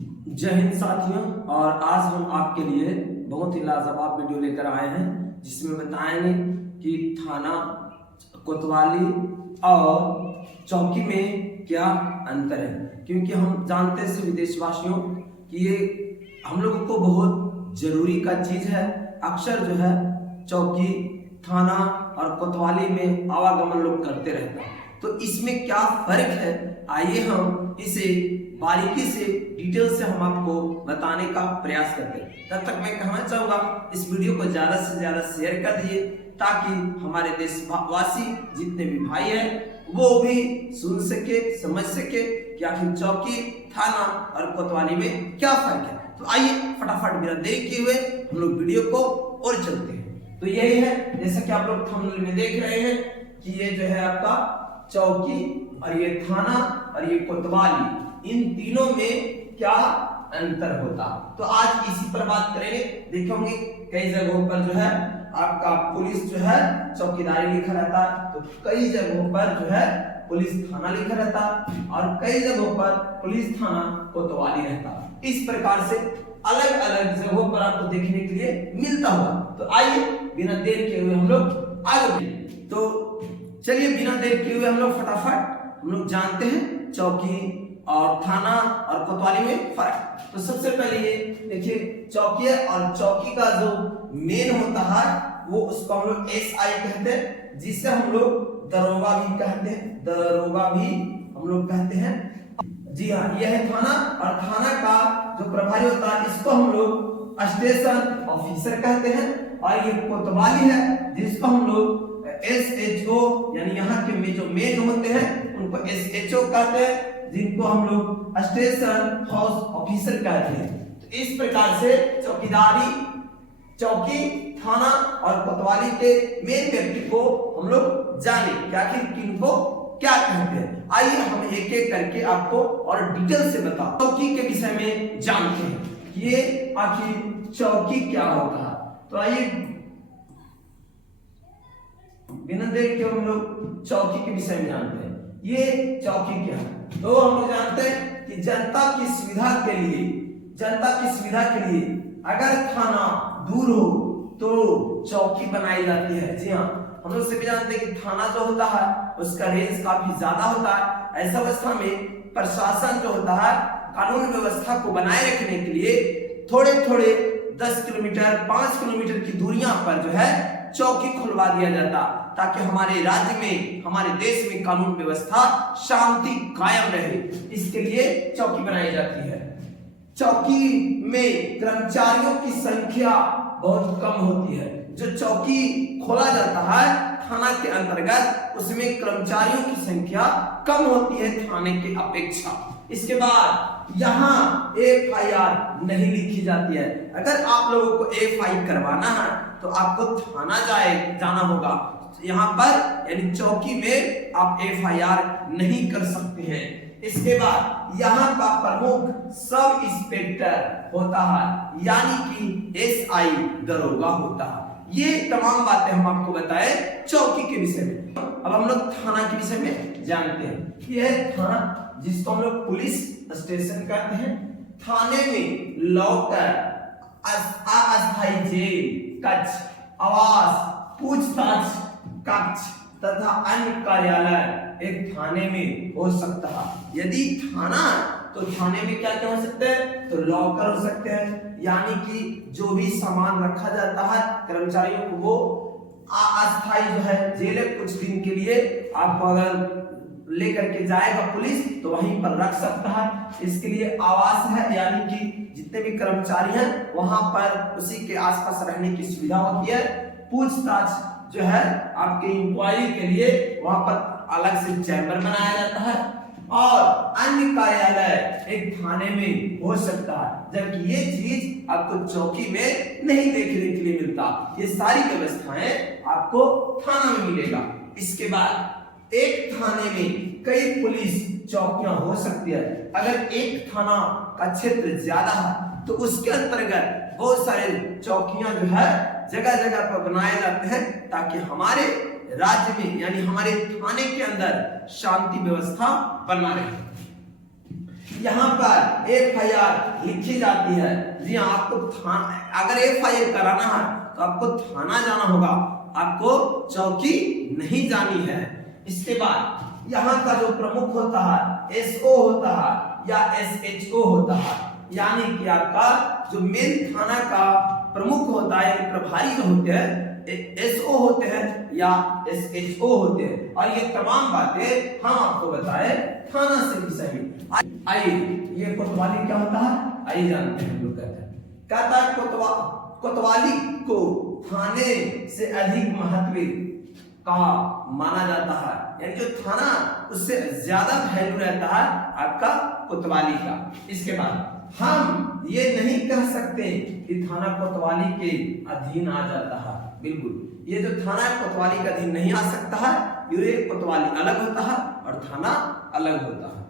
जय हिंद साथियों। और आज हम आपके लिए बहुत ही लाजवाब वीडियो लेकर आए हैं जिसमें बताएंगे कि थाना कोतवाली और चौकी में क्या अंतर है, क्योंकि हम जानते हैं सभी देशवासियों कि ये हम लोगों को बहुत जरूरी का चीज है। अक्सर जो है चौकी, थाना और कोतवाली में आवागमन लोग करते रहते हैं, तो इसमें क्या फर्क है, आइए हम इसे बारीकी से डिटेल से हम आपको बताने का प्रयास करते हैं। तब तक मैं कहना चाहूंगा इस वीडियो को ज्यादा से ज्यादा शेयर कर दिए ताकि हमारे देशवासी जितने भी भाई हैं वो भी सुन सके, समझ सके कि आखिर चौकी, थाना और कोतवाली में क्या फर्क है। तो आइए फटाफट बिना देरी किए हुए हम लोग वीडियो को और चलते हैं। तो यही है, जैसा कि आप लोग थंबनेल में देख रहे हैं कि ये जो है आपका चौकी और ये थाना और ये कोतवाली, इन तीनों में क्या अंतर होता। तो आज इसी पर बात करेंगे। देखेंगे कई जगहों पर जो है आपका पुलिस जो है चौकीदारी लिखा रहता है, तो कई जगहों पर जो है पुलिस थाना लिखा रहता है और कई जगहों पर पुलिस थाना कोतवाली रहता है। इस प्रकार से अलग अलग जगहों पर आपको देखने के लिए मिलता हुआ। तो आइए बिना देर किए हुए हम लोग आगे बढ़ें। तो चलिए बिना देर किए हुए हम लोग फटाफट हम लोग जानते हैं चौकी और थाना और कोतवाली में फर्क। तो सबसे पहले ये देखिए, चौकी और चौकी का जो मेन होता है वो उसको हम लोग एसआई कहते हैं, जिसे हम लोग दरोगा भी कहते हैं, दरोगा भी हम लोग कहते हैं। जी हाँ, यह है थाना। और थाना का जो प्रभारी होता है इसको हम लोग स्टेशन ऑफिसर कहते हैं। और ये कोतवाली है जिसको हम लोग एसएचओ यानी यहाँ के जो मेन होते हैं उनको एसएचओ कहते हैं, जिनको हम लोग स्टेशन हाउस ऑफिसर कहते हैं। तो इस प्रकार से चौकीदारी, चौकी, थाना और कोतवाली के मेन व्यक्ति को हम लोग जाने कि आखिर किनको क्या कहते हैं। आइए हम एक एक करके आपको और डिटेल से बताओ चौकी के विषय में जानते हैं कि ये आखिर चौकी क्या होता है। तो आइए बिना देर के हम लोग चौकी के विषय में जानते हैं। ये चौकी क्या है, तो हम लोग जानते हैं कि जनता की सुविधा के लिए, जनता की सुविधा के लिए अगर थाना दूर हो तो चौकी बनाई जाती है। जी हाँ, हम लोग सभी जानते हैं कि थाना जो होता है उसका रेंज काफी ज्यादा होता है। ऐसा अवस्था में प्रशासन जो होता है कानून व्यवस्था को बनाए रखने के लिए थोड़े थोड़े 10 किलोमीटर 5 किलोमीटर की दूरियां पर जो है चौकी खुलवा दिया जाता, ताकि हमारे राज्य में, हमारे देश में कानून व्यवस्था, शांति कायम रहे। इसके लिए चौकी बनाई जाती है। चौकी में कर्मचारियों की संख्या बहुत कम होती है। जो चौकी खोला जाता है थाना के अंतर्गत, उसमें कर्मचारियों की संख्या कम होती है थाने के अपेक्षा। इसके बाद यहाँ एफआईआर नहीं लिखी जाती है। अगर आप लोगों को एफआईआर करवाना है तो आपको थाना जाना होगा। यहाँ पर यानी चौकी में आप एफआईआर नहीं कर सकते हैं। इसके बाद यहाँ का प्रमुख सब इंस्पेक्टर होता है, यानी कि एसआई दरोगा होता है। ये तमाम बातें हम आपको बताए चौकी के विषय में। अब हम लोग थाना के विषय में जानते हैं। यह है थाना, जिसको हम लोग पुलिस स्टेशन कहते हैं। थाने में लॉकर, अस्थायी जेल, कक्ष, आवास, पूछताछ कक्ष तथा अन्य कार्यालय एक थाने में हो सकता है। यदि थाना तो थाने में क्या क्या हो सकते हैं, तो लॉकर हो सकते हैं, यानी कि जो भी सामान रखा जाता है कर्मचारियों को वो अस्थायी जो है जेल, कुछ दिन के लिए आपको अगर लेकर के जाएगा पुलिस तो वहीं पर रख सकता है। इसके लिए आवास है, यानी कि जितने भी कर्मचारी हैं वहां पर उसी के आसपास रहने की सुविधा होती है। पूछताछ जो है आपके इंक्वायरी के लिए वहां पर अलग से चैम्बर बनाया जाता है। और अन्य कार्यालय एक थाने में हो सकता है, जबकि ये चीज आपको चौकी में नहीं देखने के लिए मिलता। ये सारी व्यवस्थाएं आपको थाना में मिलेगा। इसके बाद एक थाने में कई पुलिस चौकियां हो सकती है। अगर एक थाना का क्षेत्र ज्यादा है तो उसके अंतर्गत बहुत सारे चौकियां जो है जगह जगह पर बनाए जाते हैं, ताकि हमारे राज्य में यानी हमारे थाने के अंदर शांति व्यवस्था बना रहे। यहाँ पर FIR लिखी जाती है। जी हाँ, आपको थाना, अगर FIR कराना है तो आपको थाना जाना होगा, आपको चौकी नहीं जानी है। इसके बाद यहाँ का जो प्रमुख होता है SO होता है या SHO होता है, यानी कि आपका जो मेन थाना का प्रमुख होता है, प्रभारी जो होते हैं SO होते हैं या SHO होते हैं। और ये तमाम बातें हम आपको बताए थाना से भी सही। आइए, ये कोतवाली क्या होता है आइए जानते हैं। हम लोग कहता है कोतवाली को थाने से अधिक महत्व का माना जाता है, यानी जो थाना उससे ज्यादा वैल्यू रहता है आपका कोतवाली का। इसके बाद हम ये नहीं कह सकते कि थाना कोतवाली के अधीन आ जाता है, बिल्कुल ये जो थाना कोतवाली के अधीन नहीं आ सकता है, ये कोतवाली अलग होता है और थाना अलग होता है।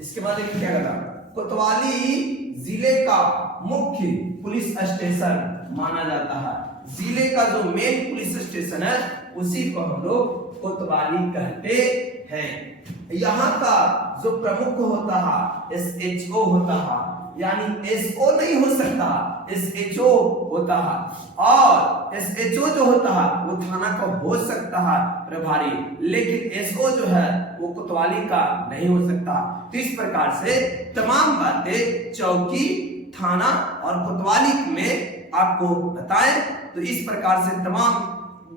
इसके बाद ये क्या करता है, कोतवाली जिले का मुख्य पुलिस स्टेशन माना जाता है। जिले का जो मेन पुलिस स्टेशन है उसी को हम लोग कोतवाली कहते हैं। यहाँ का जो प्रमुख होता है SHO होता है, यानी SO नहीं हो सकता, SHO होता है। और SHO जो होता है वो थाना का हो सकता है प्रभारी, लेकिन SO जो है वो कोतवाली का नहीं हो सकता। तो इस प्रकार से तमाम बातें चौकी, थाना और कोतवाली में आपको बताएं। तो इस प्रकार से तमाम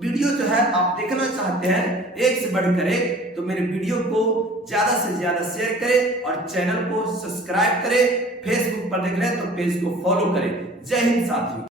वीडियो जो है आप देखना चाहते हैं एक से बढ़कर एक, तो मेरे वीडियो को ज्यादा से ज्यादा शेयर करें और चैनल को सब्सक्राइब करें। फेसबुक पर देख रहे हैं तो पेज को फॉलो करें। जय हिंद साथियों।